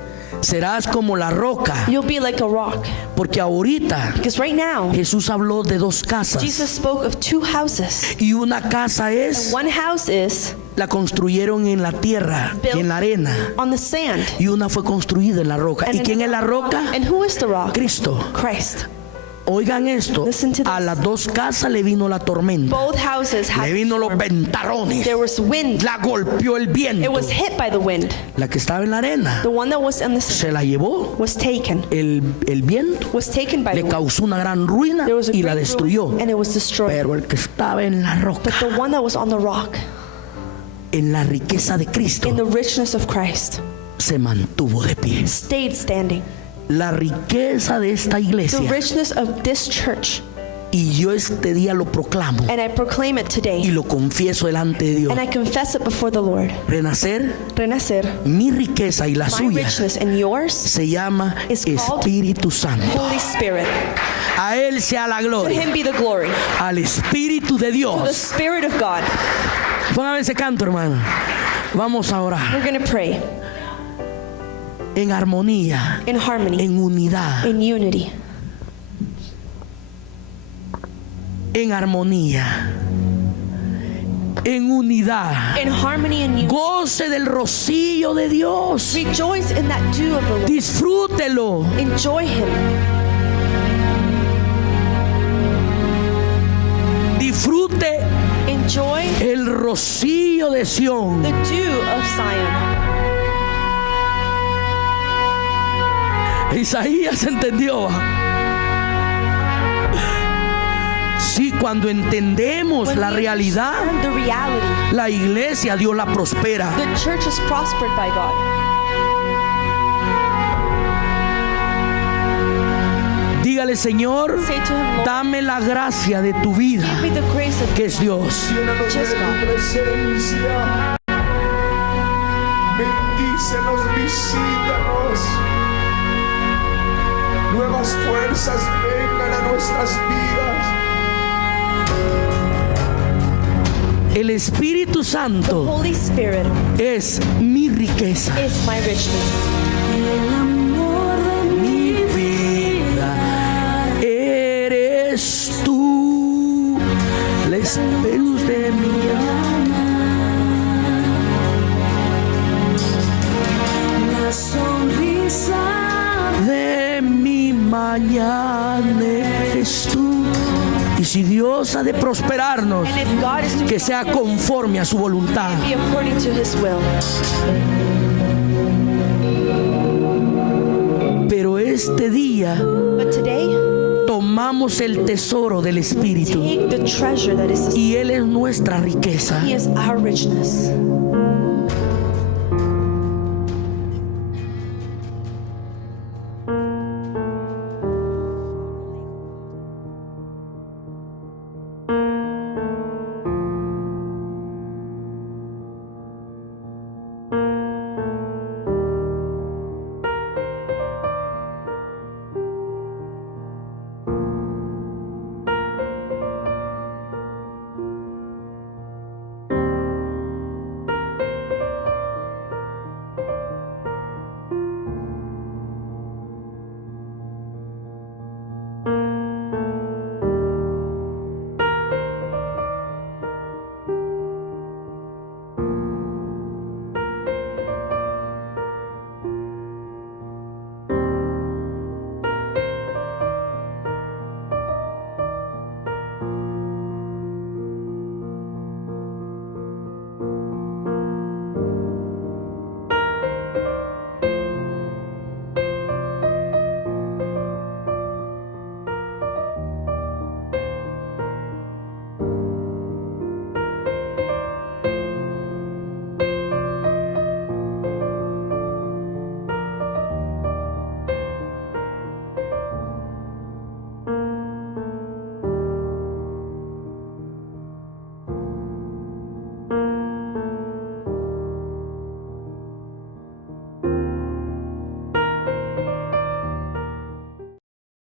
Serás como la roca, You'll be like a rock. porque ahorita Because right now, Jesús habló de dos casas, Jesus spoke of two houses. y una casa es, One house is la construyeron en la tierra, en la arena, on the sand. y una fue construida en la roca. ¿Y quién es la roca? And who is the rock? Cristo. Christ. Oigan esto, Listen to this. a las dos casas le vino la tormenta, Both houses had le vino los storm. ventarrones, There was wind. la golpeó el It viento. was hit by the wind. La que estaba en la arena The one that was on the sand se la llevó was taken. el viento, Was taken by le the wind. causó una gran ruina There was a y la great destruyó. ruin, and it was destroyed. Pero el que estaba en la roca, But the one that was on the rock, en la riqueza de Cristo, in the richness of Christ, se mantuvo de pie. stayed standing. La riqueza de esta The iglesia, richness of this church, y yo este día lo proclamo and I proclaim it y today, lo confieso delante de Dios. and I confess it before the Lord. Renacer, Renacer, mi riqueza y la my suya, richness and yours, se llama is called Espíritu Santo. Holy Spirit. A Él sea la To gloria, him be the glory. al Espíritu de To the Dios. Spirit of God. Póngame ese canto, hermano. Vamos a orar We're going to pray en armonía, in harmony, en unidad, in unity, en armonía, en unidad. in harmony and unity. Goce del rocío de Dios. Rejoice in that dew of the Lord. Disfrútelo. Enjoy him. Disfrute Enjoy el rocío de Sión. the dew of Zion. Isaías entendió. Sí, cuando entendemos When la we realidad, understand the reality, la iglesia Dios la prospera. the church is prospered by God. Dígale, Señor, Say to him, Lord, dame la gracia de tu vida, give me the grace of que es Dios. which is God. presencia. Bendícenos, visítanos. Nuevas fuerzas vengan a nuestras vidas. El Espíritu Santo Holy Spirit es mi riqueza, is my richness. mi vida. Eres tú, la luz de mi alma. La sonrisa De mi mañana eres tú. Y si Dios cosa de prosperarnos, And if God is to que sea conforme a su voluntad. be according to His will. Pero este día But today, tomamos el tesoro del Espíritu take the treasure that is the y Él es nuestra riqueza. He is our richness.